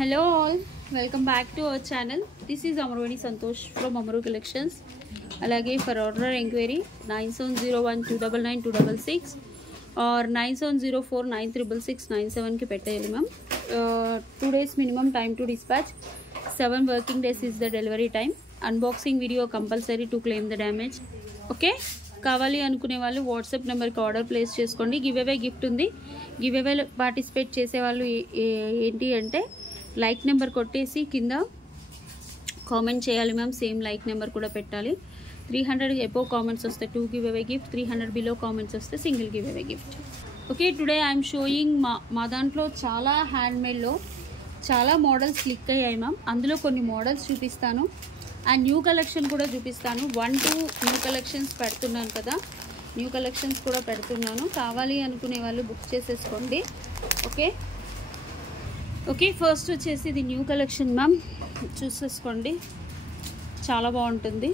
Hello all, welcome back to our channel. This is Amarvani Santosh from Amaru Collections. Alage for order enquiry 9701299266 or 9704936697 ki pettayali ma'am. 2 days minimum time to dispatch. 7 working days is the delivery time. Unboxing video compulsory to claim the damage. Okay, కావాలి అనుకునే వాళ్ళు WhatsApp నెంబర్కి order place చేసుకోండి. Give away gift ఉంది. Give away participate చేసే వాళ్ళు ఏంటి అంటే లైక్ నెంబర్ కొట్టేసి కింద కామెంట్ చేయాలి మ్యామ్. సేమ్ లైక్ నెంబర్ కూడా పెట్టాలి. 300 అబోవ్ కామెంట్స్ వస్తే 2 give away gift, 300 below comments వస్తే single give away gift. Okay, today I'm showing మా దాంట్లో చాలా హ్యాండ్మేడ్లో చాలా మోడల్స్ క్లిక్ అయ్యాయి మ్యామ్. అందులో కొన్ని మోడల్స్ చూపిస్తాను అండ్ న్యూ కలెక్షన్ కూడా చూపిస్తాను. 1-2 న్యూ కలెక్షన్స్ పెడుతున్నాను కదా, న్యూ కలెక్షన్స్ కూడా పెడుతున్నాను. కావాలి అనుకునే వాళ్ళు బుక్ చేసేసుకోండి. ఓకే ఓకే ఫస్ట్ వచ్చేసి ఇది న్యూ కలెక్షన్ మ్యామ్, చూసేసుకోండి. చాలా బాగుంటుంది.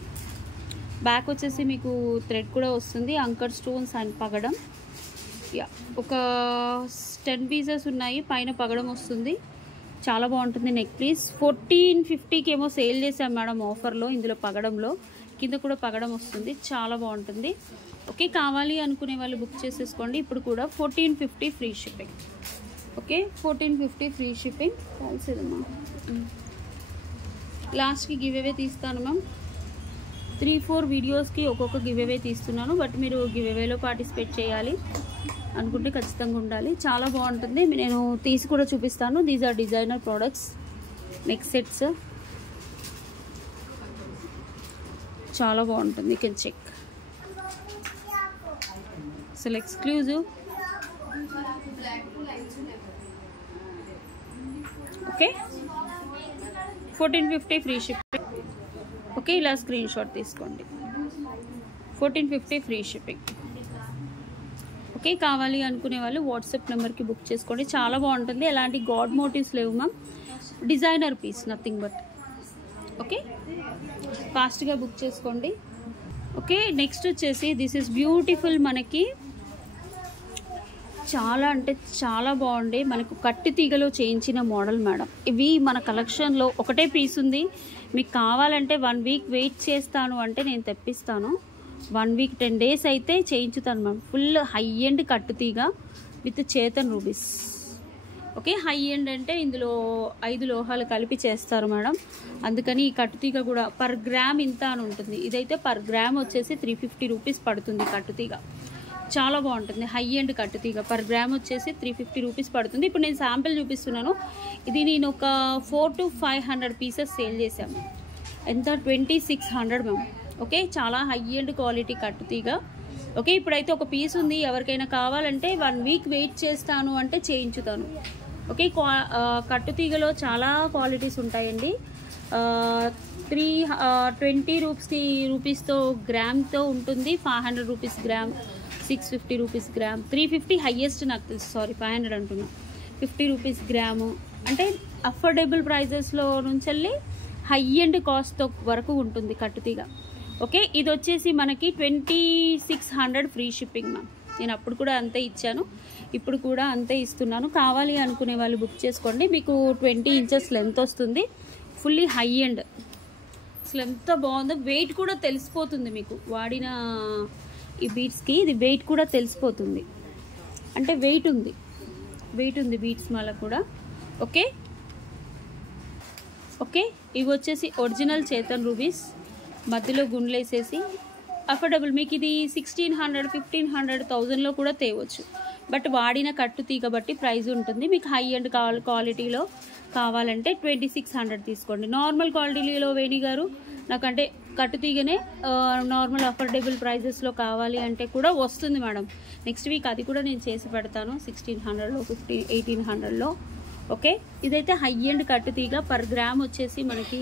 బ్యాక్ వచ్చేసి మీకు థ్రెడ్ కూడా వస్తుంది, అంకర్ స్టోన్స్ అండ్ పగడం. యా, ఒక 10 పీసెస్ ఉన్నాయి, పైన పగడం వస్తుంది. చాలా బాగుంటుంది. నెక్ పీస్ 1450కి ఏమో సేల్ చేసాం మేడం ఆఫర్లో. ఇందులో పగడంలో కింద కూడా పగడం వస్తుంది, చాలా బాగుంటుంది. ఓకే, కావాలి అనుకునే వాళ్ళు బుక్ చేసేసుకోండి. ఇప్పుడు కూడా 1450 free shipping. Okay, 1450 free shipping. కాల్సేదమ్మా, లాస్ట్కి గివ్ అవే తీస్తాను మ్యామ్. 3-4 వీడియోస్కి ఒక్కొక్క గివ్ అవే తీస్తున్నాను. బట్ మీరు గివ్ అవేలో పార్టిసిపేట్ చేయాలి అనుకుంటే ఖచ్చితంగా ఉండాలి. చాలా బాగుంటుంది. నేను తీసి కూడా చూపిస్తాను. These are designer products. Neck sets చాలా బాగుంటుంది. You can check. అసలు exclusive. Okay, 1450 free shipping. Okay, ఇలా స్క్రీన్ షాట్ తీసుకోండి. 1450 ఫ్రీ షిప్పింగ్. ఓకే, కావాలి అనుకునే వాళ్ళు వాట్సాప్ నెంబర్కి బుక్ చేసుకోండి. చాలా బాగుంటుంది. ఎలాంటి గాడ్ మోటివ్స్ లేవు ma'am. Designer piece, nothing but. Okay, ఫాస్ట్గా బుక్ చేసుకోండి. ఓకే, నెక్స్ట్ వచ్చేసి దిస్ ఇస్ బ్యూటిఫుల్. మనకి చాలా అంటే చాలా బాగుంది. మనకు కట్టి తీగలో చేయించిన మోడల్ మేడం. ఇవి మన కలెక్షన్లో ఒకటే పీస్ ఉంది. మీకు కావాలంటే 1 వీక్ వెయిట్ చేస్తాను అంటే నేను తెప్పిస్తాను. 1 వీక్ 10 డేస్ అయితే చేయించుతాను మ్యామ్. ఫుల్ హై ఎండ్ కట్టుతీగ with Chetan rubies. Okay, high end అంటే ఇందులో 5 లోహాలు కలిపి చేస్తారు మేడం. అందుకని ఈ కట్టుతీగ కూడా పర్ గ్రామ్ ఇంత అని ఉంటుంది. ఇదైతే పర్ గ్రామ్ వచ్చేసి 350 రూపీస్ పడుతుంది కట్టుతీగ. చాలా బాగుంటుంది. హై ఎండ్ కట్టుతీగ పర్ గ్రామ్ వచ్చేసి 350 రూపీస్ పడుతుంది. ఇప్పుడు నేను శాంపిల్ చూపిస్తున్నాను. ఇది నేను ఒక 400-500 పీసెస్ సేల్ చేశాను. ఎంత? 2600 మ్యామ్. ఓకే, చాలా హై ఎండ్ క్వాలిటీ కట్టుతీగ. ఓకే, ఇప్పుడైతే ఒక పీస్ ఉంది. ఎవరికైనా కావాలంటే 1 వీక్ వెయిట్ చేస్తాను అంటే చేయించుతాను. ఓకే, కట్టుతీగలో చాలా క్వాలిటీస్ ఉంటాయండి. 320 రూపీస్తో గ్రామ్తో ఉంటుంది. 500 rupees gram, 650 rupees gram, 350 highest నాకు తెలుసు. సారీ, 500 అంటున్నా. 50 రూపీస్ గ్రాము అంటే అఫోర్డబుల్ ప్రైజెస్లో నుంచి వెళ్ళి హై ఎండ్ కాస్ట్ వరకు ఉంటుంది కట్టుతీగ. ఓకే, ఇది వచ్చేసి మనకి 2600 ఫ్రీ షిప్పింగ్ మ్యామ్. నేను అప్పుడు కూడా అంతే ఇచ్చాను, ఇప్పుడు కూడా అంతే ఇస్తున్నాను. కావాలి అనుకునే వాళ్ళు బుక్ చేసుకోండి. మీకు 20 ఇంచెస్ లెంత్ వస్తుంది. Fully high end. అసలు ఎంత బాగుందో. వెయిట్ కూడా తెలిసిపోతుంది మీకు వాడిన ఈ బీట్స్కి. ఇది వెయిట్ కూడా తెలిసిపోతుంది, అంటే వెయిట్ ఉంది బీట్స్ మళ్ళీ కూడా. ఓకే ఓకే, ఇవి వచ్చేసి ఒరిజినల్ చేతన్ రూబీస్. మధ్యలో గుండ్లేసేసి అఫోర్డబుల్. మీకు ఇది 1600, 1500, 1000లో కూడా తేవచ్చు. బట్ వాడిన కట్టు తీగ బట్టి ప్రైస్ ఉంటుంది. మీకు హై అండ్ క్వాలిటీలో కావాలంటే 2600 తీసుకోండి. నార్మల్ క్వాలిటీలో వేణి గారు నాకంటే కట్టు తీగనే నార్మల్ అఫోర్డబుల్ ప్రైజెస్లో కావాలి అంటే కూడా వస్తుంది మేడం. నెక్స్ట్ వీక్ అది కూడా నేను చేసి పెడతాను. 1600లో, 1800లో. ఓకే, ఇదైతే హై ఎండ్ కట్టు తీగ. పర్ గ్రామ్ వచ్చేసి మనకి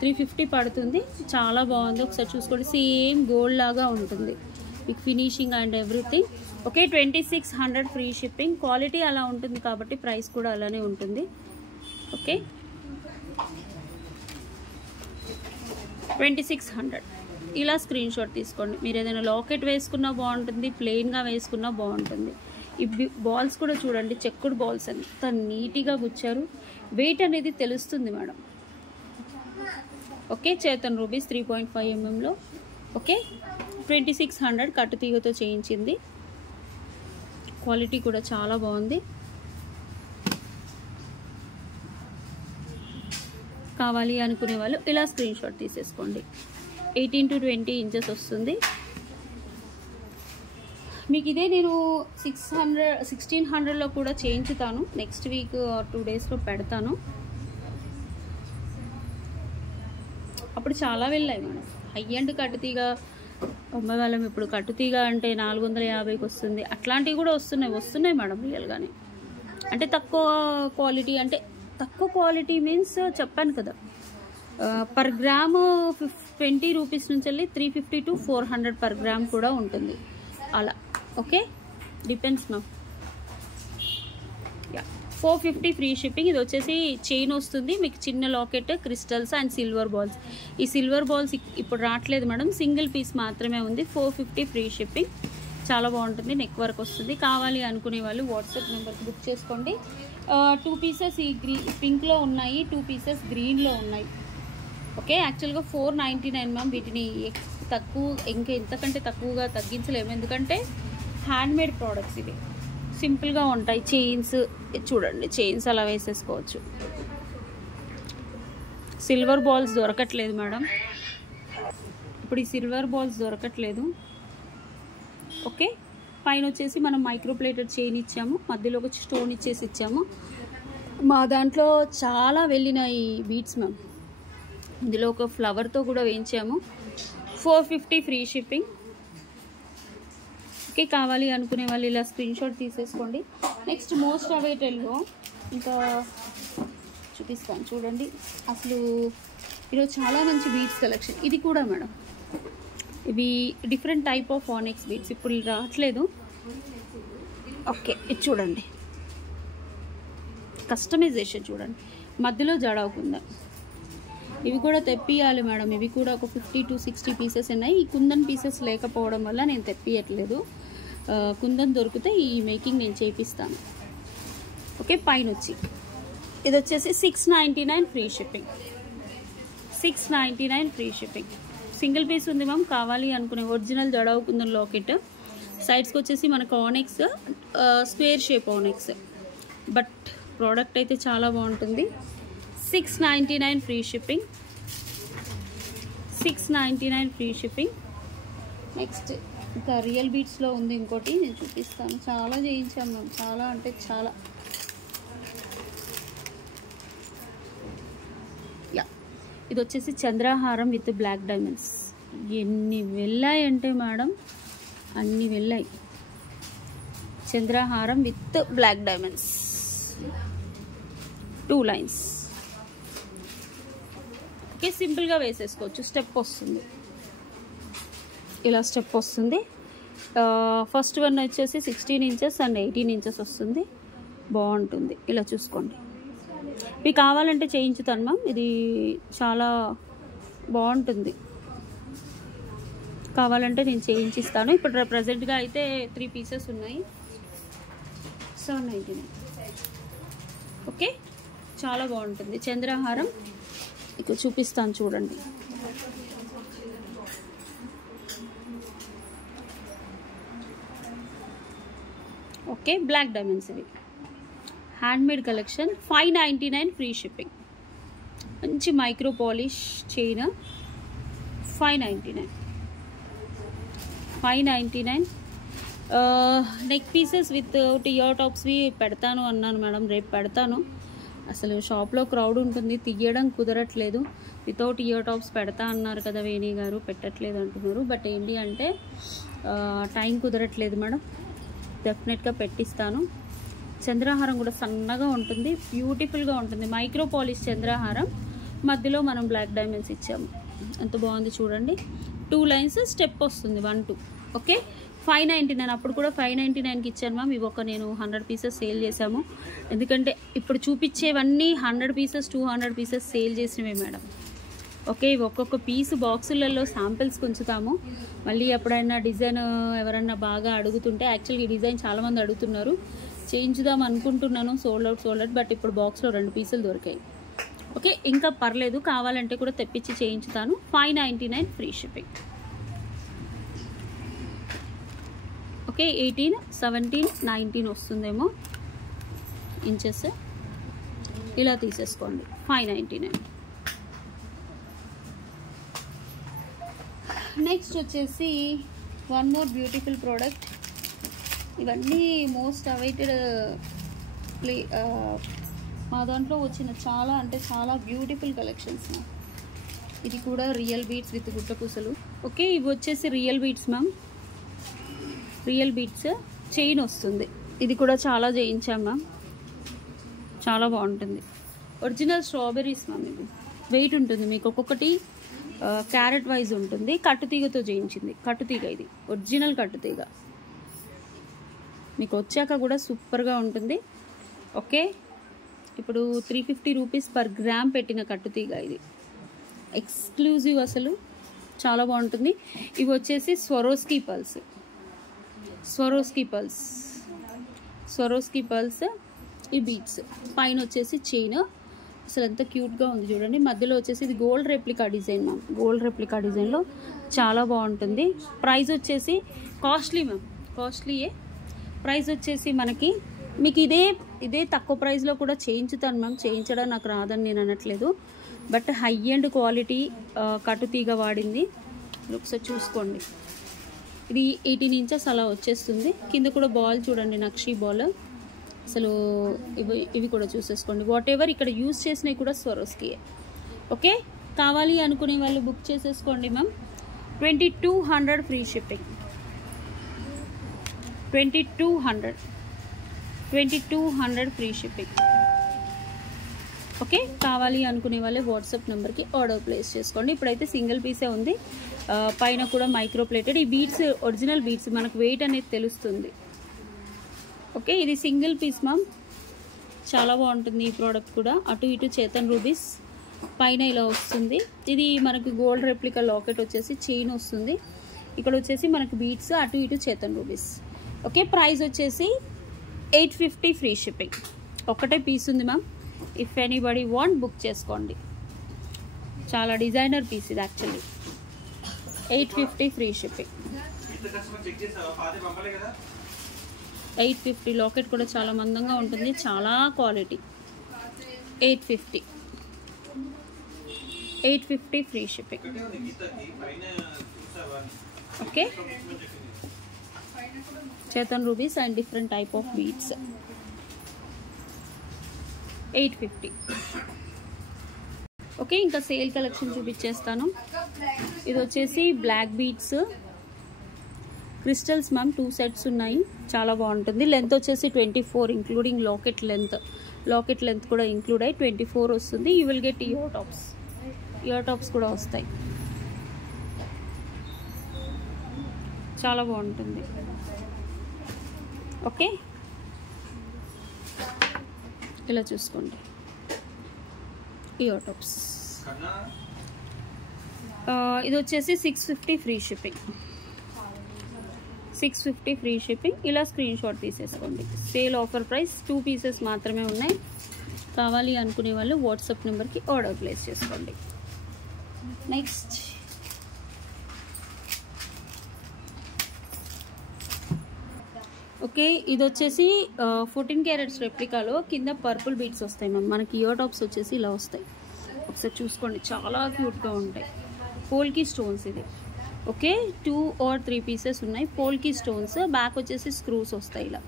350 పడుతుంది. చాలా బాగుంది. ఒకసారి చూసుకోండి. సేమ్ గోల్డ్ లాగా ఉంటుంది మీకు finishing and everything. Okay, 2600 free shipping. Quality అలా ఉంటుంది కాబట్టి ప్రైస్ కూడా అలానే ఉంటుంది. ఓకే, 2600 ఇలా స్క్రీన్ షాట్ తీసుకోండి. మీరు ఏదైనా లాకెట్ వేసుకున్నా బాగుంటుంది, ప్లెయిన్గా వేసుకున్నా బాగుంటుంది. ఈ బాల్స్ కూడా చూడండి, చెక్కుడు బాల్స్ ఎంత నీట్గా గుచ్చారు. వెయిట్ అనేది తెలుస్తుంది madam. Okay, Chetan rubies 3.5 mm. Okay, 2600 కట్టు తీగతో చేయించింది. క్వాలిటీ కూడా చాలా బాగుంది. కావాలి అనుకునే వాళ్ళు ఇలా స్క్రీన్ షాట్ తీసేసుకోండి. 18 to 20 ఇంచెస్ వస్తుంది మీకు. ఇదే నేను 1600లో కూడా చేయించుతాను. నెక్స్ట్ వీక్ 2 డేస్లో పెడతాను. అప్పుడు చాలా వెళ్ళాయి మేడం. హై అండ్ కట్టుతీగ అమ్మేవాళ్ళం. ఇప్పుడు కట్టుతీగ అంటే 450కి వస్తుంది. అట్లాంటివి కూడా వస్తున్నాయి మేడం రియల్గానే. అంటే తక్కువ క్వాలిటీ, అంటే తక్కువ క్వాలిటీ మీన్స్ చెప్పాను కదా, పర్ గ్రామ్ 20 రూపీస్ నుంచి వెళ్ళి 350 to 400 పర్ గ్రామ్ కూడా ఉంటుంది అలా. Okay, depends ma'am. 450 free shipping. ఇది వచ్చేసి చైన్ వస్తుంది మీకు, చిన్న locket, crystals and silver balls. ఈ సిల్వర్ బాల్స్ ఇప్పుడు రావట్లేదు మేడం, సింగిల్ పీస్ మాత్రమే ఉంది. 450 ఫ్రీ షిప్పింగ్. చాలా బాగుంటుంది, నెక్ వర్క్ వస్తుంది. కావాలి అనుకునే వాళ్ళు వాట్సాప్ నెంబర్కి బుక్ చేసుకోండి. 2 పీసెస్ ఈ పింక్లో ఉన్నాయి, 2 పీసెస్ గ్రీన్లో ఉన్నాయి. ఓకే, యాక్చువల్గా 499 మ్యామ్. వీటిని ఇంకా ఇంతకంటే తక్కువగా తగ్గించలేము, ఎందుకంటే హ్యాండ్మేడ్ ప్రోడక్ట్స్ ఇవి. సింపుల్గా ఉంటాయి. చైన్స్ చూడండి, చైన్స్ అలా వేసేసుకోవచ్చు. సిల్వర్ బాల్స్ దొరకట్లేదు మేడం, ఇప్పుడు ఈ సిల్వర్ బాల్స్ దొరకట్లేదు. ఓకే, పైన వచ్చేసి మనం మైక్రోప్లేటెడ్ చైన్ ఇచ్చాము, మధ్యలో ఒక స్టోన్ ఇచ్చాము. మా దాంట్లో చాలా వెళ్ళిన ఈ బీడ్స్ మ్యామ్. ఇందులో ఒక ఫ్లవర్తో కూడా వేయించాము. 450 ఫ్రీ షిప్పింగ్. ఓకే, కావాలి అనుకునే వాళ్ళు ఇలా స్క్రీన్ షాట్ తీసేసుకోండి. నెక్స్ట్ మోస్ట్ అవైటెడ్లో ఇంకా చూపిస్తాను చూడండి. అసలు ఈరోజు చాలా మంచి బీడ్స్ కలెక్షన్. ఇది కూడా మేడం, ఇవి డిఫరెంట్ టైప్ ఆఫ్ ఆనెక్స్ బీడ్స్, ఇప్పుడు రావట్లేదు. ఓకే, ఇది చూడండి, కస్టమైజేషన్ చూడండి, మధ్యలో జడవుకుందా. ఇవి కూడా తెప్పియాలి మేడం. ఇవి కూడా ఒక 50 to 60 పీసెస్ ఉన్నాయి. ఈ కుందన్ పీసెస్ లేకపోవడం వల్ల నేను తెప్పియట్లేదు. కుందన్ దొరికితే ఈ మేకింగ్ నేను చేపిస్తాను. ఓకే, పైన వచ్చి ఇది వచ్చేసి 699 free shipping. 699 free shipping. Single piece ఉంది మ్యామ్. కావాలి అనుకునే ఒరిజినల్ జడవు కుందన్ లాకెట్. సైడ్స్కి వచ్చేసి మనకు onyx, square shape onyx. But product అయితే చాలా బాగుంటుంది. 699 free shipping. 699 free shipping. Next ఇంకా రియల్ బీట్స్లో ఉంది ఇంకోటి, నేను చూపిస్తాను. చాలా చేయించాం మేము, చాలా అంటే చాలా. ఇది వచ్చేసి చంద్రహారం విత్ బ్లాక్ డైమండ్స్. ఎన్ని వెళ్ళాయంటే మేడం, అన్ని వెళ్ళాయి. చంద్రహారం with black diamonds, 2 lines. Okay, సింపుల్గా వేసేసుకోవచ్చు. స్టెప్ వస్తుంది, ఇలా స్టెప్ వస్తుంది. ఫస్ట్ వన్ వచ్చేసి 16 ఇంచెస్ అండ్ 18 ఇంచెస్ వస్తుంది. బాగుంటుంది, ఇలా చూసుకోండి. మీకు కావాలంటే చేయించుతాను మ్యామ్. ఇది చాలా బాగుంటుంది, కావాలంటే నేను చేయించిస్తాను. ఇప్పుడు ప్రజెంట్గా అయితే 3 పీసెస్ ఉన్నాయి. 799. ఓకే, చాలా బాగుంటుంది. చంద్రహారం ఇక్కడ చూపిస్తాను చూడండి. ఓకే, బ్లాక్ డైమండ్స్ ఇవి. Handmade collection. 599 free shipping. మంచి micro polish chain. 599. 599. Neck pieces with tear టాప్స్వి పెడతాను అన్నాను మేడం, రేపు పెడతాను. అసలు షాప్లో క్రౌడ్ ఉంటుంది, తీయడం కుదరట్లేదు. వితౌట్ ఇయర్ టాప్స్ పెడతా అన్నారు కదా వేణి గారు, పెట్టట్లేదు అంటున్నారు. బట్ ఏంటి అంటే టైం కుదరట్లేదు మేడం. డెఫినెట్గా పెట్టిస్తాను. చంద్రహారం కూడా సన్నగా ఉంటుంది, బ్యూటిఫుల్గా ఉంటుంది. మైక్రో పాలిష్ చంద్రహారం, మధ్యలో మనం బ్లాక్ డైమండ్స్ ఇచ్చాము. ఎంత బాగుంది చూడండి. 2 లైన్స్ స్టెప్ వస్తుంది, 1 2. ఓకే, 599. అప్పుడు కూడా 599కి ఇచ్చాను మ్యామ్. ఇవి ఒక నేను 100 పీసెస్ సేల్ చేశాము. ఎందుకంటే ఇప్పుడు చూపించేవన్నీ 100 పీసెస్ 200 పీసెస్ సేల్ చేసినవే మేడం. ఓకే, ఒక్కొక్క పీసు బాక్సులలో శాంపిల్స్ ఉంచుతాము. మళ్ళీ ఎప్పుడైనా డిజైన్ ఎవరన్నా బాగా అడుగుతుంటే, యాక్చువల్గా ఈ డిజైన్ చాలామంది అడుగుతున్నారు, చేయించుదాం అనుకుంటున్నాను. Sold out. బట్ ఇప్పుడు బాక్స్లో 2 పీసులు దొరికాయి. ఓకే, ఇంకా పర్లేదు, కావాలంటే కూడా తెప్పించి చేయించుతాను. 599 ఫ్రీ షిప్పింగ్. ఓకే, 18, 17, 19 వస్తుందేమో ఇంచెస్. ఇలా తీసేసుకోండి. 599. నెక్స్ట్ వచ్చేసి వన్ మోర్ బ్యూటిఫుల్ ప్రోడక్ట్. ఇవన్నీ మోస్ట్ అవైటెడ్ మా దాంట్లో వచ్చిన చాలా అంటే చాలా బ్యూటిఫుల్ కలెక్షన్స్ మ్యామ్. ఇది కూడా రియల్ బీడ్స్ విత్ గుట్టపూసలు. ఓకే, ఇవి వచ్చేసి real beads ma'am. Real beads chain వస్తుంది. ఇది కూడా చాలా చేయించాం మ్యామ్, చాలా బాగుంటుంది. Original strawberries ma'am. ఇది వెయిట్ ఉంటుంది మీకు, ఒక్కొక్కటి క్యారెట్ వైజ్ ఉంటుంది. కట్టుతీగతో చేయించింది. కట్టుతీగ, ఇది ఒరిజినల్ కట్టుతీగ. మీకు వచ్చాక కూడా సూపర్గా ఉంటుంది. ఓకే, ఇప్పుడు 350 రూపీస్ పర్ గ్రామ్ పెట్టిన కట్టుతీగ. ఇది ఎక్స్క్లూజివ్, అసలు చాలా బాగుంటుంది. ఇవి వచ్చేసి స్వరోస్కీ పల్స్. స్వరోస్కీ పల్స్ ఈ బీట్స్. పైన వచ్చేసి చైన్. అసలు ఎంత క్యూట్గా ఉంది చూడండి. మధ్యలో వచ్చేసి ఇది gold replica design ma'am. Gold replica డిజైన్లో చాలా బాగుంటుంది. ప్రైస్ వచ్చేసి కాస్ట్లీ మ్యామ్, కాస్ట్లీయే. ప్రైస్ వచ్చేసి మీకు ఇదే తక్కువ ప్రైస్లో కూడా చేయించుతాను మ్యామ్. చేయించడం నాకు రాదని నేను అనట్లేదు, బట్ హై అండ్ క్వాలిటీ కట్టుతీగ వాడింది. ఒకసారి చూసుకోండి. ఇది 18 ఇంచెస్ అలా వచ్చేస్తుంది. కింద కూడా బాల్ చూడండి, నక్షీ బాల్. అసలు ఇవి కూడా చూసేసుకోండి. వాట్ ఎవర్ ఇక్కడ యూజ్ చేసినవి కూడా స్వరోస్కీయే. ఓకే, కావాలి అనుకునే వాళ్ళు బుక్ చేసేసుకోండి ma'am. 2200 free shipping. 2200 free shipping. Okay, కావాలి అనుకునే వాళ్ళే వాట్సాప్ నెంబర్కి ఆర్డర్ ప్లేస్ చేసుకోండి. ఇప్పుడైతే సింగిల్ పీసే ఉంది. పైన కూడా మైక్రో ప్లేటెడ్. ఈ బీడ్స్ ఒరిజినల్ బీడ్స్, మనకు వెయిట్ అనేది తెలుస్తుంది. ఓకే, ఇది సింగిల్ పీస్ మ్యామ్. చాలా బాగుంటుంది ఈ ప్రోడక్ట్ కూడా. అటు ఇటు చేతన్ రూబీస్ పైన ఇలా వస్తుంది. ఇది మనకి గోల్డ్ రెప్లికా లాకెట్ వచ్చేసి చైన్ వస్తుంది. ఇక్కడ వచ్చేసి మనకి బీడ్స్, అటు ఇటు చేతన్ రూబీస్. ఓకే, ప్రైస్ వచ్చేసి 850 ఫ్రీ షిప్పింగ్. ఒకటే పీస్ ఉంది ma'am. If anybody want book చేసుకోండి. చాలా డిజైనర్ పీస్ ఇది యాక్చువల్లీ. 850 free shipping. 850. లాకెట్ కూడా చాలా మందంగా ఉంటుంది, చాలా quality. 850 free shipping. Okay, Chetan rubies and different type of beads. 850. Okay, ఇంకా సేల్ కలెక్షన్ చూపించేస్తాను. ఇది వచ్చేసి black beads crystals ma'am. 2 sets ఉన్నాయి. చాలా బాగుంటుంది. లెంత్ వచ్చేసి 24 ఇంక్లూడింగ్ లాకెట్ లెంత్ కూడా ఇంక్లూడ్ అయ్యి 24 వస్తుంది. You will get ear tops కూడా వస్తాయి. చాలా బాగుంటుంది. ఓకే, ఇలా చూసుకోండి. Ear tops. ఇది వచ్చేసి 650 ఫ్రీ షిప్పింగ్. 650 free shipping. ఇలా స్క్రీన్ షాట్ తీసేసుకోండి. సేల్ ఆఫర్ ప్రైస్ 2 పీసెస్ మాత్రమే ఉన్నాయి. కావాలి అనుకునే వాళ్ళు వాట్సాప్ నెంబర్కి ఆర్డర్ ప్లేస్ చేసుకోండి. నెక్స్ట్ ఓకే, ఇది వచ్చేసి 14 క్యారెట్స్ రెప్లికాలో కింద పర్పుల్ బీడ్స్ వస్తాయి మ్యామ్. మనకి ఇయర్ టాప్స్ వచ్చేసి ఇలా వస్తాయి. ఒకసారి చూసుకోండి, చాలా క్యూట్గా ఉంటాయి. పోల్కి స్టోన్స్ ఇది. ఓకే, 2 or 3 పీసెస్ ఉన్నాయి. పోల్కి స్టోన్స్. బ్యాక్ వచ్చేసి స్క్రూస్ వస్తాయి ఇలా.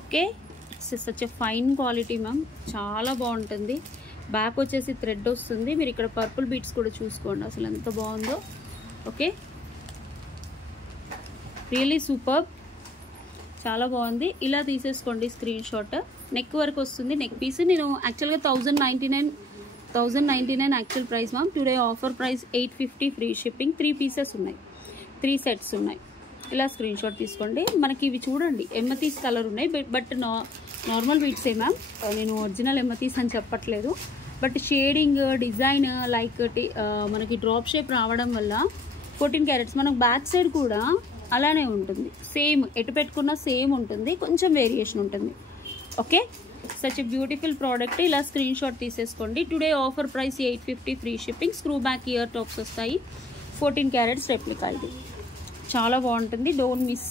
Okay, such a fine quality ma'am. చాలా బాగుంటుంది. బ్యాక్ వచ్చేసి థ్రెడ్ వస్తుంది. మీరు ఇక్కడ పర్పుల్ బీడ్స్ కూడా చూసుకోండి, అసలు ఎంత బాగుందో. ఓకే, రియలీ సూపర్, చాలా బాగుంది. ఇలా తీసేసుకోండి స్క్రీన్ షాట్. నెక్ వర్క్ వస్తుంది. నెక్ పీస్ నేను యాక్చువల్గా 1099 actual price ma'am. Today offer price 850 free shipping. 3 pieces ఉన్నాయి, 3 సెట్స్ ఉన్నాయి. ఇలా స్క్రీన్ షాట్ తీసుకోండి. మనకి ఇవి చూడండి ఎమ్మతీస్ కలర్ ఉన్నాయి, బట్ నార్మల్ బీడ్సే మ్యామ్. నేను ఒరిజినల్ ఎమ్మతీస్ అని చెప్పట్లేదు, బట్ షేడింగ్ డిజైన్ లైక్ మనకి డ్రాప్ షేప్ రావడం వల్ల 14 క్యారెట్స్. మనకు బ్యాక్ సైడ్ కూడా అలానే ఉంటుంది, సేమ్ ఎటు పెట్టుకున్న సేమ్ ఉంటుంది, కొంచెం వేరియేషన్ ఉంటుంది. Okay, such a beautiful product. ఇలా స్క్రీన్ షాట్ తీసేసుకోండి. Today offer price 850 free shipping. Screw back ear tops వస్తాయి. 14 క్యారెట్స్ రెప్లికా. ఇది చాలా బాగుంటుంది, డోంట్ మిస్.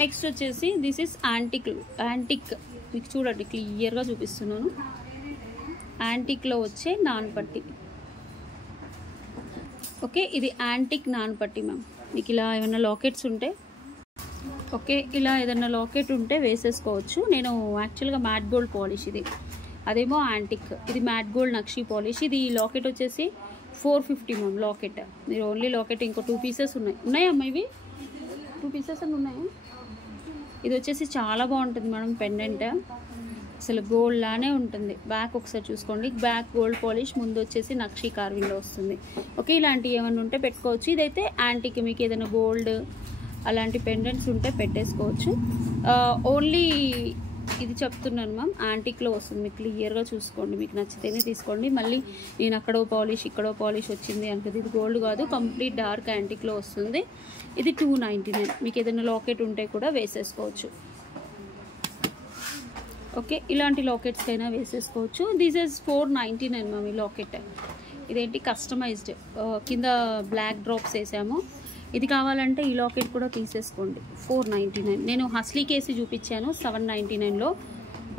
నెక్స్ట్ వచ్చేసి దిస్ ఇస్ యాంటిక్. మీకు చూడండి క్లియర్గా చూపిస్తున్నాను. యాంటిక్లో వచ్చే నాన్ పట్టి. ఓకే, ఇది యాంటిక్ నాన్ పట్టి మ్యామ్. మీకు ఇలా ఏమైనా లాకెట్స్ ఉంటే, ఓకే, ఇలా ఏదైనా లాకెట్ ఉంటే వేసేసుకోవచ్చు. నేను యాక్చువల్గా మ్యాట్ గోల్డ్ పాలిష్ ఇది, అదేమో యాంటిక్. ఇది మ్యాట్ గోల్డ్ నక్షి పాలిష్. ఇది లాకెట్ వచ్చేసి 450 మ్యామ్ లాకెట్. మీరు ఓన్లీ లాకెట్ ఇంకో 2 పీసెస్ ఉన్నాయమ్మా. ఇవి 2 పీసెస్ అని ఉన్నాయా? ఇది వచ్చేసి చాలా బాగుంటుంది మేడం పెండెంట్, అసలు గోల్డ్ లానే ఉంటుంది. బ్యాక్ ఒకసారి చూసుకోండి, బ్యాక్ గోల్డ్ పాలిష్, ముందు వచ్చేసి నక్షి కార్వింగ్లో వస్తుంది. ఓకే, ఇలాంటివి ఏమైనా ఉంటే పెట్టుకోవచ్చు. ఇదైతే యాంటిక్, మీకు ఏదైనా గోల్డ్ అలాంటి పెండెంట్స్ ఉంటే పెట్టేసుకోవచ్చు. ఓన్లీ ఇది చెప్తున్నాను మ్యామ్, యాంటిక్లో వస్తుంది. మీకు క్లియర్గా చూసుకోండి, మీకు నచ్చితేనే తీసుకోండి. మళ్ళీ నేను అక్కడో పాలిష్ ఇక్కడో పాలిష్ వచ్చింది అనుకుంది. ఇది గోల్డ్ కాదు, కంప్లీట్ డార్క్ యాంటిక్లో వస్తుంది. ఇది 299. మీకు ఏదైనా లాకెట్ ఉంటే కూడా వేసేసుకోవచ్చు. ఓకే, ఇలాంటి లాకెట్స్కి అయినా వేసేసుకోవచ్చు. దిస్ ఈజ్ 499 మ్యామ్ ఈ లాకెట్. ఇదేంటి కస్టమైజ్డ్, కింద బ్లాక్ డ్రాప్స్ వేసాము. ఇది కావాలంటే ఈ లాకెట్ కూడా తీసేసుకోండి. 499. నేను హస్లీ కేసి చూపించాను, 799లో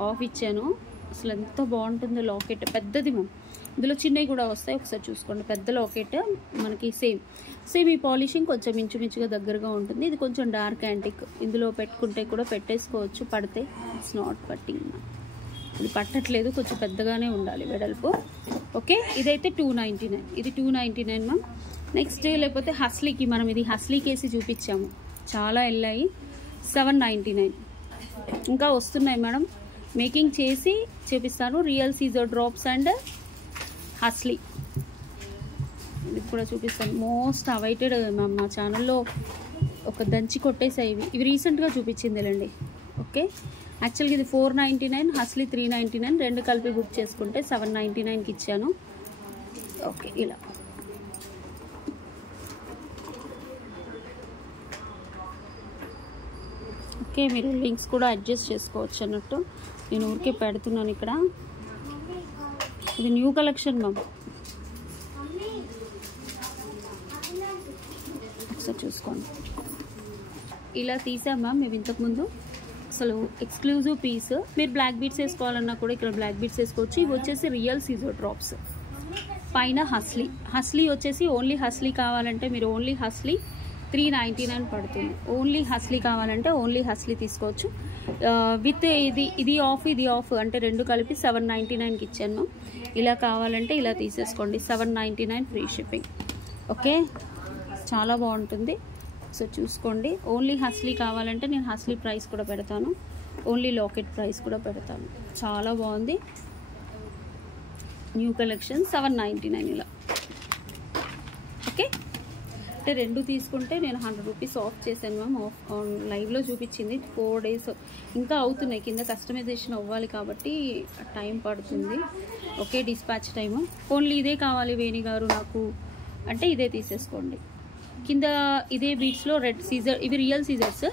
ఆఫ్ ఇచ్చాను. అసలు ఎంత బాగుంటుందో లాకెట్, పెద్దది మ్యామ్. ఇందులో చిన్నవి కూడా వస్తాయి, ఒకసారి చూసుకోండి. పెద్ద లాకెట్ మనకి సేమ్ ఈ పాలిషింగ్ కొంచెం ఇంచుమించుగా దగ్గరగా ఉంటుంది. ఇది కొంచెం డార్క్ యాంటిక్, ఇందులో పెట్టుకుంటే కూడా పెట్టేసుకోవచ్చు. పడితే ఇట్స్ నాట్ పట్టింగ్ మ్యామ్, ఇది పట్టట్లేదు, కొంచెం పెద్దగానే ఉండాలి వెడల్పు. ఓకే, ఇదైతే 299. ఇది 299 మ్యామ్. నెక్స్ట్ లేకపోతే హస్లీకి, మనం ఇది హస్లీ కేసి చూపించాము, చాలా వెళ్ళాయి. 799. ఇంకా వస్తున్నాయి మేడం, మేకింగ్ చేసి చూపిస్తాను. రియల్ సీజర్ డ్రాప్స్ అండ్ హస్లీ ఇది కూడా చూపిస్తాను. మోస్ట్ అవైటెడ్ మ్యామ్ మా ఛానల్లో, ఒక దంచి కొట్టేసాయి ఇవి రీసెంట్గా చూపించిందిలేండి. ఓకే, యాక్చువల్గా ఇది 499, హస్లీ 399, రెండు కలిపి బుక్ చేసుకుంటే 799కి ఇచ్చాను. ఓకే, ఇలా ఓకే, మీరు లింక్స్ కూడా అడ్జస్ట్ చేసుకోవచ్చు అన్నట్టు, నేను ఊరికే పెడుతున్నాను ఇక్కడ. ఇది న్యూ కలెక్షన్ మ్యామ్, ఒకసారి చూసుకోండి. ఇలా తీసాం మ్యామ్ మేము ఇంతకుముందు, అసలు ఎక్స్క్లూజివ్ పీస్. మీరు బ్లాక్ బీడ్స్ వేసుకోవాలన్నా కూడా ఇక్కడ బ్లాక్ బీడ్స్ వేసుకోవచ్చు. ఇవి వచ్చేసి రియల్ సీజర్ డ్రాప్స్, పైన హస్లీ వచ్చేసి ఓన్లీ హస్లీ కావాలంటే మీరు ఓన్లీ హస్లీ 399 పడుతుంది. ఓన్లీ హస్లీ కావాలంటే ఓన్లీ హస్లీ తీసుకోవచ్చు. విత్ ఇది ఆఫ్ అంటే రెండు కలిపి 799కి ఇచ్చాను. ఇలా కావాలంటే ఇలా తీసేసుకోండి, 799 ఫ్రీ షిప్పింగ్. ఓకే, చాలా బాగుంటుంది. సో చూసుకోండి. ఓన్లీ హస్లీ కావాలంటే నేను హస్లీ ప్రైస్ కూడా పెడతాను, ఓన్లీ లాకెట్ ప్రైస్ కూడా పెడతాను. చాలా బాగుంది, న్యూ కలెక్షన్ 799 ఇలా. ఓకే, అంటే రెండు తీసుకుంటే నేను 100 రూపీస్ ఆఫ్ చేశాను మ్యామ్. లైవ్లో చూపించింది 4 days ఇంకా అవుతున్నాయి, కింద కస్టమైజేషన్ అవ్వాలి కాబట్టి టైం పడుతుంది. Okay, dispatch time. ఓన్లీ ఇదే కావాలి వేణి గారు నాకు అంటే ఇదే తీసేసుకోండి. కింద ఇదే బీట్స్లో రెడ్ సీజర్, ఇవి రియల్ సీజర్స్.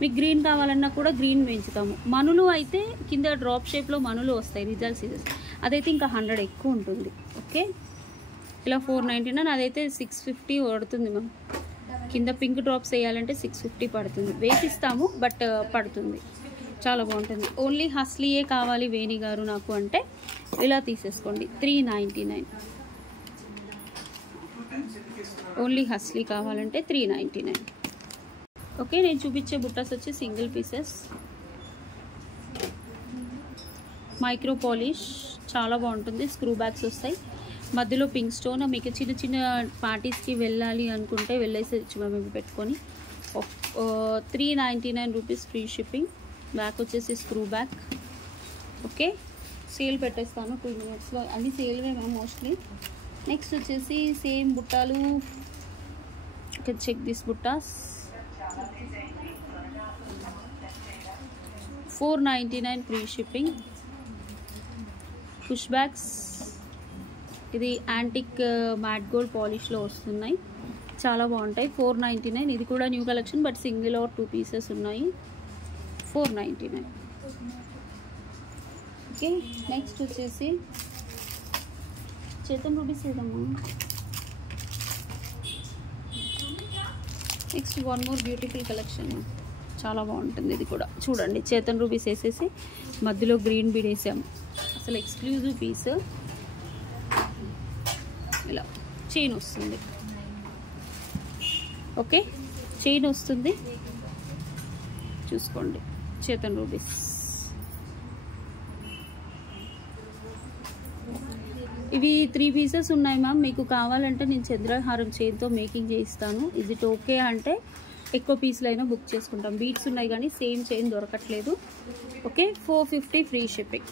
మీకు గ్రీన్ కావాలన్నా కూడా గ్రీన్ వేయించుతాము. మనులు అయితే కింద డ్రాప్ షేప్లో మనులు వస్తాయి రియల్ సీజర్స్, అదైతే ఇంకా 100 ఎక్కువ ఉంటుంది. ఓకే, ఇలా 499, అదైతే 650 పడుతుంది మ్యామ్. కింద పింక్ డ్రాప్స్ వేయాలంటే 650 పడుతుంది, వేసిస్తాము బట్ పడుతుంది. చాలా బాగుంటుంది. ఓన్లీ హస్లీయే కావాలి వేణి గారు నాకు అంటే ఇలా తీసేసుకోండి, 399. ఓన్లీ హస్లీ కావాలంటే 399. ఓకే, నేను చూపించే బుట్టాస్ వచ్చి సింగిల్ పీసెస్, మైక్రో పాలిష్, చాలా బాగుంటుంది. స్క్రూ బ్యాగ్స్ వస్తాయి, మధ్యలో పింక్ స్టోన్. మీకు చిన్న చిన్న పార్టీస్కి వెళ్ళాలి అనుకుంటే వెళ్ళేసి మేము పెట్టుకొని 399 రూపీస్ ఫ్రీ షిప్పింగ్. బ్యాక్ వచ్చేసి స్క్రూ బ్యాక్. ఓకే, సేల్ పెట్టేస్తాను 2 minutesలో, అన్ని సేల్వే మేము మోస్ట్లీ. నెక్స్ట్ వచ్చేసి సేమ్ బుట్టాలు, చెక్ దిస్ బుట్టాస్ 499 ఫ్రీ షిప్పింగ్. పుష్ బ్యాగ్స్, ఇది యాంటిక్ మ్యాట్ గోల్డ్ పాలిష్లో వస్తున్నాయి, చాలా బాగుంటాయి. 499. ఇది కూడా new collection, but single or 2 pieces ఉన్నాయి. 499. ఓకే, నెక్స్ట్ వచ్చేసి చేతన్ రూబీస్ ఏదమ్మా. Next one more beautiful collection, చాలా బాగుంటుంది. ఇది కూడా చూడండి, చేతన్ రూబీస్ వేసేసి మధ్యలో గ్రీన్ బీడ్ వేసాము. అసలు ఎక్స్క్లూజివ్ పీస్. ఇలా చైన్ వస్తుంది. ఓకే, చైన్ వస్తుంది, చూసుకోండి. చేతన్ రూబీస్. ఇవి 3 పీసెస్ ఉన్నాయి మ్యామ్. మీకు కావాలంటే నేను చంద్రహారం చైన్తో మేకింగ్ చేయిస్తాను. ఇది ఓకే అంటే ఎక్కువ పీసులు అయినా బుక్ చేసుకుంటాం. బీట్స్ ఉన్నాయి కానీ సేమ్ చైన్ దొరకట్లేదు. Okay, 450 free shipping.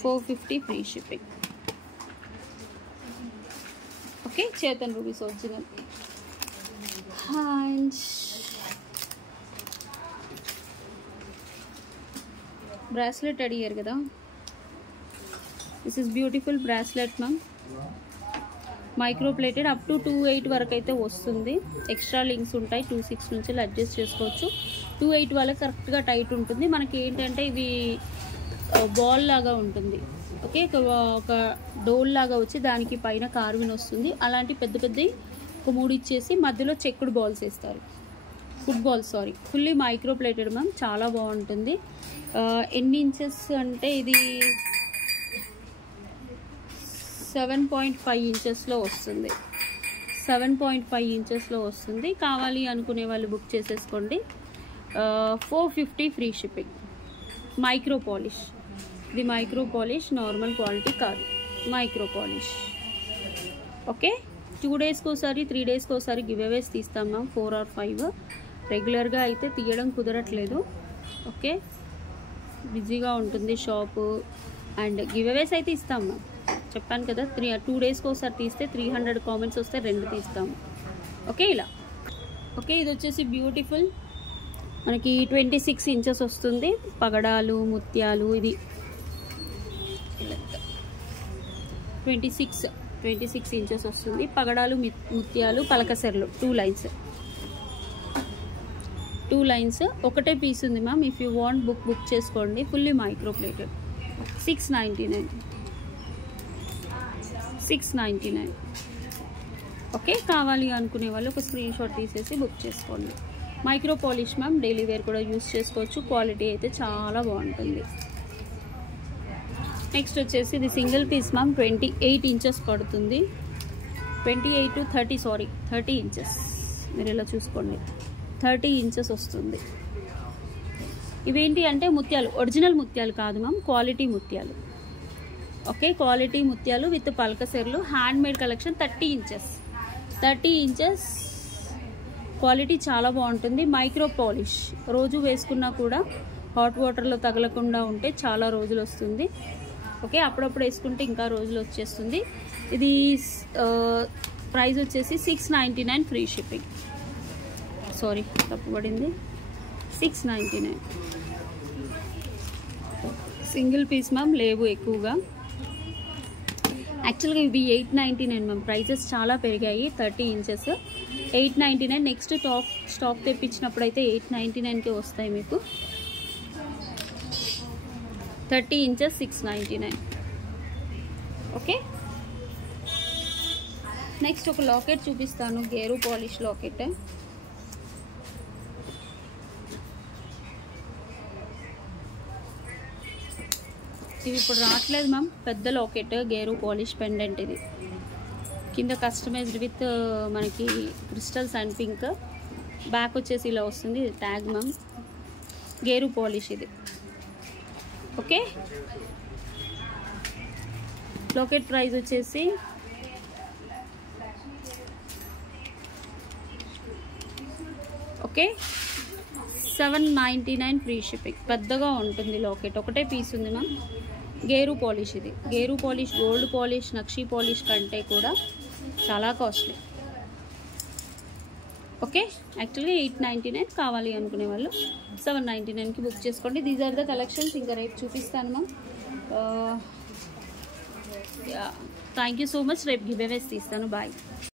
450 free shipping. Okay, Chetan rubies original. And bracelet అడిగారు కదా, this is beautiful bracelet ma'am. Micro plated up to 28 వరకు అయితే వస్తుంది. ఎక్స్ట్రా లింక్స్ ఉంటాయి, 26 నుంచి అడ్జస్ట్ చేసుకోవచ్చు. 28 వాళ్ళకి కరెక్ట్గా టైట్ ఉంటుంది. మనకి ఏంటంటే ఇవి బాల్ లాగా ఉంటుంది. ఓకే, ఒక డోల్ లాగా వచ్చి దానికి పైన కార్విన్ వస్తుంది. అలాంటి పెద్ద పెద్దవి ఒక 3 ఇచ్చేసి మధ్యలో చెక్కుడు బాల్స్ వేస్తారు. Football, sorry, fully micro plated ma'am, చాలా బాగుంటుంది. ఎన్ని ఇంచెస్ అంటే ఇది 7.5 ఇంచెస్లో వస్తుంది. 7.5 ఇంచెస్లో వస్తుంది. కావాలి అనుకునే వాళ్ళు బుక్ చేసేసుకోండి. 450 ఫ్రీ షిప్పింగ్. Micro polish. ఇది మైక్రో పాలిష్, నార్మల్ క్వాలిటీ కాదు, మైక్రో పాలిష్. ఓకే, 2 డేస్కి ఒకసారి 3 డేస్కి ఒకసారి గివ్ అవేస్ తీస్తాం మ్యామ్. 4 or 5 రెగ్యులర్గా అయితే తీయడం కుదరట్లేదు. ఓకే, బిజీగా ఉంటుంది షాపు. అండ్ గివ్ అవేస్ అయితే ఇస్తాం మ్యామ్, చెప్పాను కదా. 2 డేస్కి ఒకసారి తీస్తే 300 కామెంట్స్ వస్తే 2 తీస్తాము. ఓకే, ఇలా. ఓకే, ఇది వచ్చేసి బ్యూటిఫుల్ మనకి 26 ఇంచెస్ వస్తుంది. పగడాలు, ముత్యాలు, ఇది 26 ఇంచెస్ వస్తుంది. పగడాలు, ముత్యాలు, పలకసెర్లు 2 లైన్స్. 2 లైన్స్ ఒకటే పీస్ ఉంది ma'am. If you want book చేసుకోండి. Fully micro plated. 699. 699. ఓకే, కావాలి అనుకునే వాళ్ళు ఒక స్క్రీన్ షాట్ తీసేసి బుక్ చేసుకోండి. Micro polish ma'am, daily wear కూడా యూస్ చేసుకోవచ్చు. క్వాలిటీ అయితే చాలా బాగుంటుంది. నెక్స్ట్ వచ్చేసి ఇది సింగిల్ పీస్ మ్యామ్. 28 ఇంచెస్ పడుతుంది. 28 to 30, సారీ 30 ఇంచెస్. మీరు ఇలా చూసుకోండి, 30 ఇంచెస్ వస్తుంది. ఇవేంటి అంటే ముత్యాలు, ఒరిజినల్ ముత్యాలు కాదు మ్యామ్, క్వాలిటీ ముత్యాలు. ఓకే, క్వాలిటీ ముత్యాలు విత్ పల్కసెర్లు, handmade collection. 30 inches. 30 inches. Quality చాలా బాగుంటుంది. మైక్రో పాలిష్, రోజు వేసుకున్నా కూడా హాట్ వాటర్లో తగలకుండా ఉంటే చాలా రోజులు వస్తుంది. ఓకే, అప్పుడప్పుడు వేసుకుంటే ఇంకా రోజులు వచ్చేస్తుంది. ఇది ప్రైస్ వచ్చేసి 699 ఫ్రీ షిప్పింగ్. సారీ, తప్పుపడింది. 699. సింగిల్ పీస్ మ్యామ్, లేవు ఎక్కువగా. యాక్చువల్గా ఇవి 899 మ్యామ్. ప్రైజెస్ చాలా పెరిగాయి. 30 ఇంచెస్ 899. నెక్స్ట్ స్టాక్ తెప్పించినప్పుడు అయితే 899కే వస్తాయి మీకు. 30 ఇంచెస్ 699. ఓకే, నెక్స్ట్ ఒక లాకెట్ చూపిస్తాను, గేరు పాలిష్ లాకెట్. ఇది ఇప్పుడు రావట్లేదు మ్యామ్. పెద్ద లాకెట్, గేరు పాలిష్ పెండెంట్. ఇది కింద కస్టమైజ్డ్ విత్ మనకి క్రిస్టల్స్ అండ్ పింక్. బ్యాక్ వచ్చేసి ఇలా వస్తుంది. ఇది ట్యాగ్ మ్యామ్, గేరు పాలిష్ ఇది. ఓకే, లాకెట్ ప్రైస్ వచ్చేసి ఓకే 799 ఫ్రీ షిప్పింగ్. పెద్దగా ఉంటుంది లాకెట్, ఒకటే పీస్ ఉంది మ్యామ్. గేరు పాలిష్. ఇది గేరు పాలిష్, గోల్డ్ పాలిష్, నక్షీ పాలిష్ కంటే కూడా చాలా కాస్ట్లీ. ఓకే, యాక్చువల్గా 899. కావాలి అనుకునే వాళ్ళు 799కి బుక్ చేసుకోండి. These are the collections. ఇంకా రేపు చూపిస్తాను ma'am. Thank you so much. రేపు గివ్ అవేస్ తీస్తాను. బాయ్.